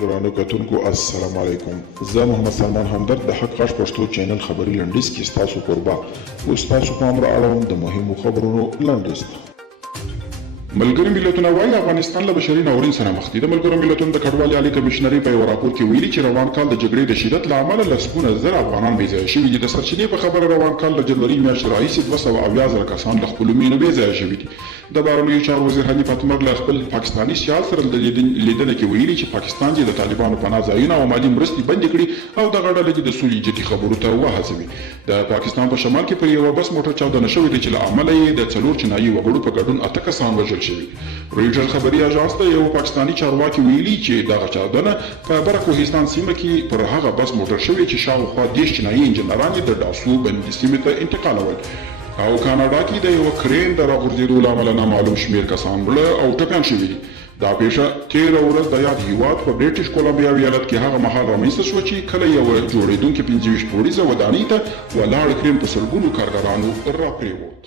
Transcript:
ګرانو کتونکو السلام علیکم. زه محمد سلمان همدرد د حق غږ پښتو چینل خبري لنډیز کې ستاسو کوربه اوس تاسو پام را اړوم د مهمو خبرونو لنډیز ته. ملګري ملتونه وايي افغانستان له بشري ناورین سره مخ دي. د ملګرو ملتونو د کډوالۍ عالي کمشنري په یو راپور کې ویلي چې روان کال د جګړې د شدت له امله لسګونه زره افغانان بېځایه شوي دي. د سرچینې په خبره روان کال د جنوري میاشتې راهیسې 270,000 کسان له خپلو مېنو بېځایه شوي دي. د بهرنیو چارو وزیر حنیف اتمر له خپل پاکستاني سیال سره د لیدنې کې ویلي چې پاکستان دې د طالبانو پناه ځایونه او مالي مرستې بندې کړي او دغه ډله دې د سولې جدي خبرو ته وهڅوي. د پاکستان په شمال کې پر یوه بس موټر چاودنه شوې ده چې له امله یې د 4 چینایي وګړو په ګډون 8 کسان وژل شوي. رویټرز خبري اژانس ته یو پاکستاني چارواکي ویلي چې دغه چاودنه په بره کوهستان سیمه کې پر هغه بس موټر شوی چې شاوخوا 10 چینایي انجنیران یې د ډاسو بندي سیمې ته انتقالول. او کاناډا کې د یو کرین د راغورځېدو له امله نامعلوم شمېر کسان مړه او ټپیان شوي دي. دا پیښه تېره ورځ د یاد هیواد په بریټیش کولمبیا ایالت کې هغه مهال رامنځته شوه چې کله یوه جوړېدونکې 25 پوړیزه ودانۍ ته ولاړ کرین په سلګونو کارګرانو راپرېوت.